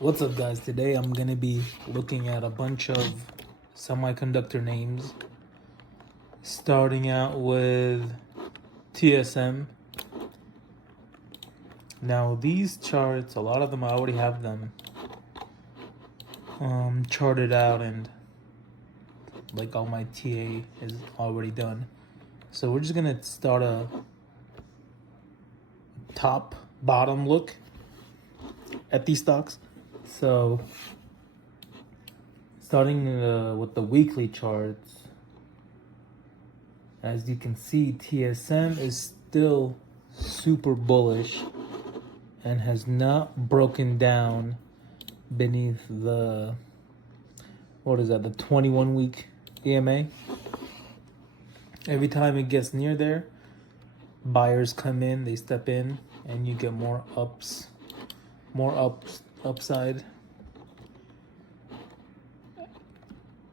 What's up, guys? Today I'm gonna be looking at a bunch of semiconductor names, starting out with TSM. Now these charts, a lot of them I already have them charted out, and like all my TA is already done. So we're just gonna start a top bottom look at these stocks. So starting with the weekly charts, as you can see, TSM is still super bullish and has not broken down beneath the, what is that, the 21 week EMA. Every time it gets near there, buyers come in, they step in, and you get more upside.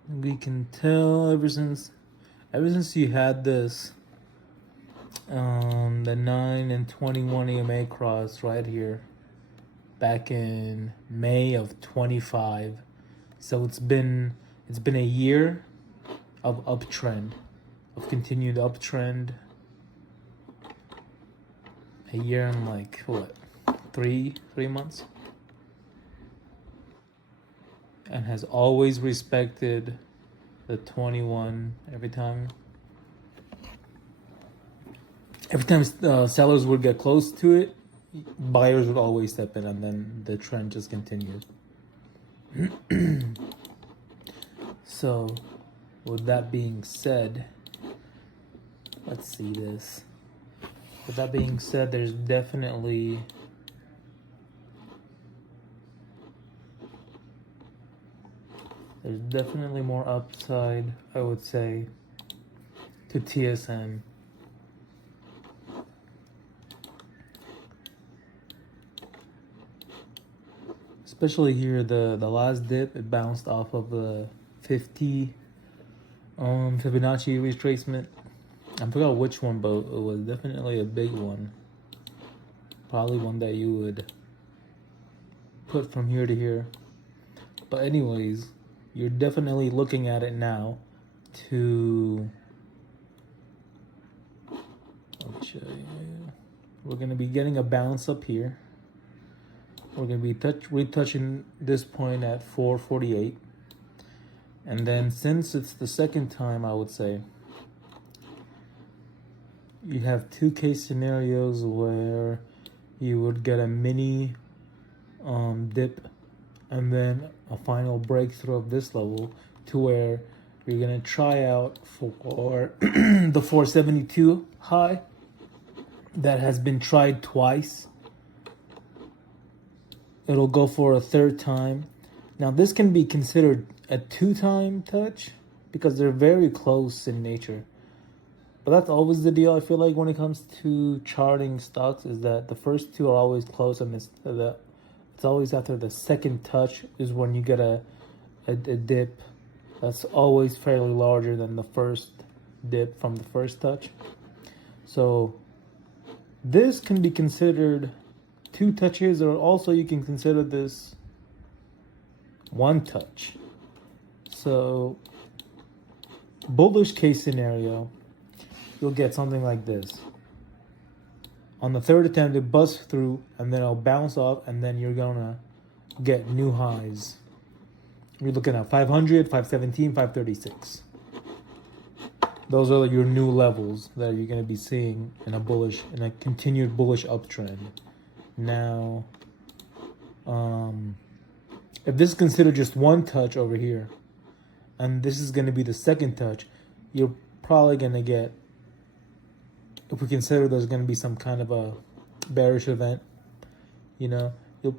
We can tell ever since you had this the 9 and 21 EMA cross right here back in May of 25. So it's been a year of uptrend, of continued uptrend. A year and like what, three months, and has always respected the 21 every time. Every time sellers would get close to it, buyers would always step in, and then the trend just continued. So, with that being said, let's see this. With that being said, there's definitely more upside, I would say, to TSM. Especially here, the last dip, it bounced off of the 50 Fibonacci retracement. I forgot which one, but it was definitely a big one. Probably one that you would put from here to here. But anyways, you're definitely looking at it now to, let me show you. We're going to be getting a bounce up here. We're going to be retouching this point at 448. And then since it's the second time, I would say, you have two case scenarios where you would get a mini dip and then a final breakthrough of this level, to where you're going to try out for the 472 high that has been tried twice. It'll go for a third time. Now this can be considered a two-time touch because they're very close in nature. But that's always the deal, I feel like, when it comes to charting stocks, is that the first two are always close, and it's always after the second touch is when you get a dip that's always fairly larger than the first dip from the first touch. So this can be considered two touches, or also you can consider this one touch. So bullish case scenario, you'll get something like this. On the third attempt, it busts through, and then it'll bounce off, and then you're gonna get new highs. You're looking at 500, 517, 536. Those are your new levels that you're gonna be seeing in a continued bullish uptrend. Now, if this is considered just one touch over here, and this is gonna be the second touch, you're probably gonna get, if we consider there's going to be some kind of a bearish event, you'll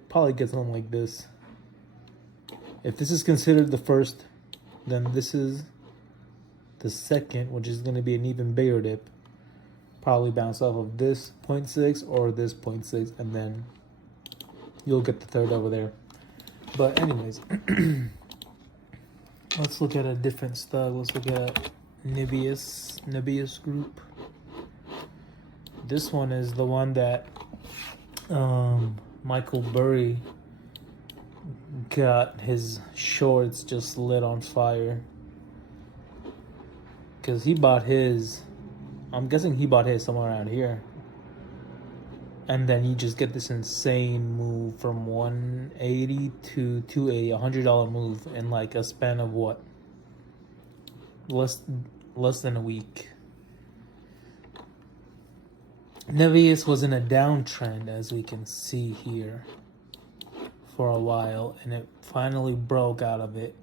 probably get something like this. If this is considered the first, then this is the second, which is going to be an even bigger dip. Probably bounce off of this 0.6 or this 0.6, and then you'll get the third over there. But anyways, let's look at a different stock. Let's look at Nebius Group. This one is the one that Michael Burry got his shorts just lit on fire. Because he bought his, I'm guessing he bought his somewhere around here. And then you just get this insane move from 180 to 280, $100 move in like a span of what? Less than a week. Nebius was in a downtrend, as we can see here, for a while, and it finally broke out of it,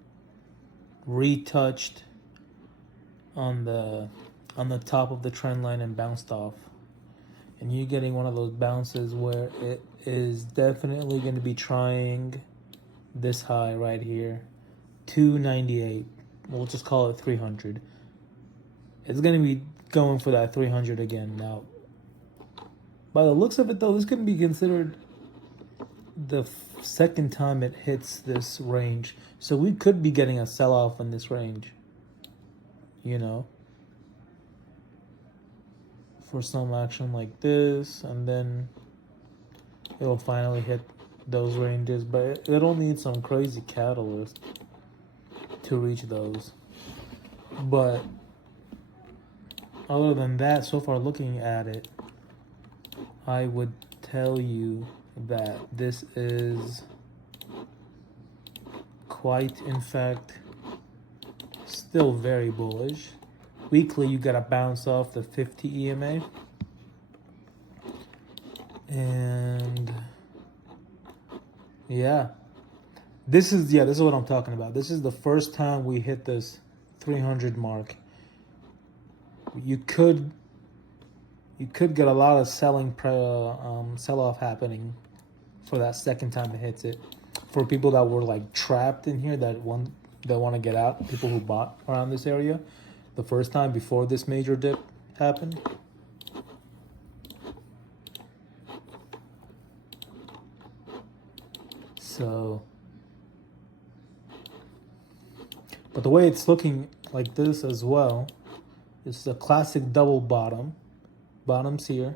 retouched on the top of the trend line and bounced off. And you're getting one of those bounces where it is definitely going to be trying this high right here, 298. We'll just call it 300. It's going to be going for that 300 again. Now, by the looks of it, though, this can be considered the second time it hits this range. So we could be getting a sell-off in this range, you know, for some action like this, and then it'll finally hit those ranges. But it'll need some crazy catalyst to reach those. But other than that, so far looking at it, I would tell you that this is quite, in fact, still very bullish. Weekly, you gotta bounce off the 50 EMA. And yeah. This is what I'm talking about. This is the first time we hit this 300 mark. You could get a lot of sell-off happening for that second time it hits it. For people that were like trapped in here that want to get out, people who bought around this area the first time before this major dip happened. So, but the way it's looking like this as well, it's a classic double bottom. Bottoms here,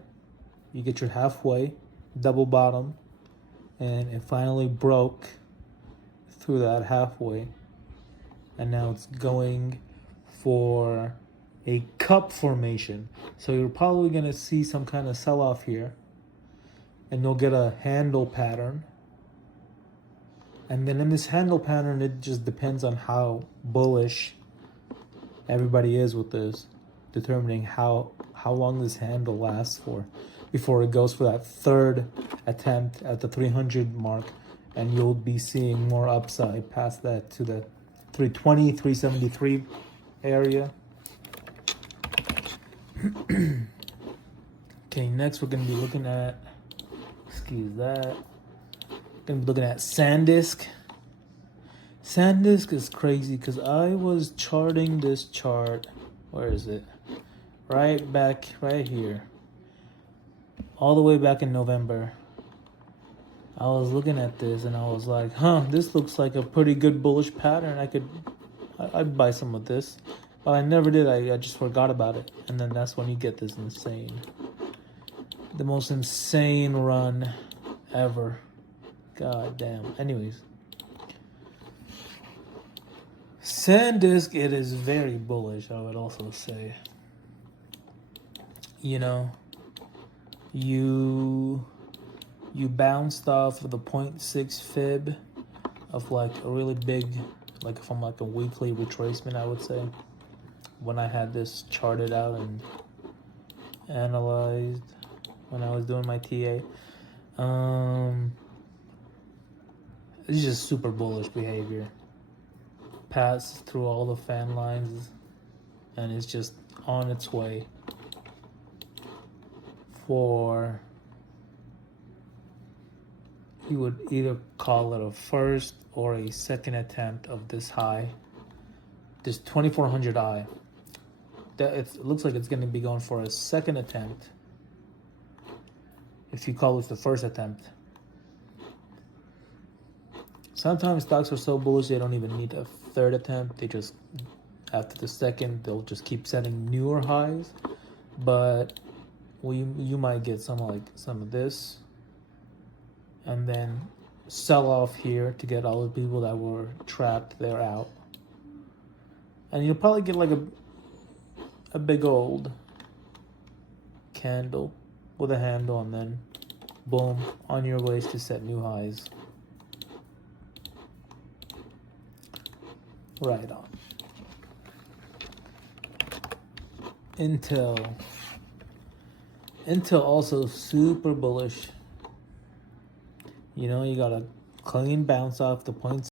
you get your halfway, double bottom, and it finally broke through that halfway, and now it's going for a cup formation. So you're probably going to see some kind of sell-off here, and you'll get a handle pattern. And then in this handle pattern, it just depends on how bullish everybody is with this, determining how long this handle lasts for before it goes for that third attempt at the 300 mark, and you'll be seeing more upside past that to the 320, 373 area. Okay, next we're going to be looking at, going to be looking at Sandisk. Sandisk is crazy because I was charting this chart. Where is it? Right here. All the way back in November. I was looking at this and I was like, this looks like a pretty good bullish pattern. I'd buy some of this. But I never did. I just forgot about it. And then that's when you get this the most insane run ever. God damn. Anyways. Sandisk, it is very bullish, I would also say. You know, you bounced off of the 0.6 fib of like a really big, like from like a weekly retracement, I would say, when I had this charted out and analyzed when I was doing my TA. It's just super bullish behavior. Passed through all the fan lines and it's just on its way for, you would either call it a first or a second attempt of this high, this 2400i. It looks like it's going to be going for a second attempt if you call it the first attempt. Sometimes stocks are so bullish they don't even need a third attempt. They just, after the second, they'll just keep setting newer highs. But you might get some of this, and then sell off here to get all the people that were trapped there out. And you'll probably get like a big old candle with a handle, and then boom, on your ways to set new highs. Right on. Intel also super bullish. You know, you got a clean bounce off the 0.6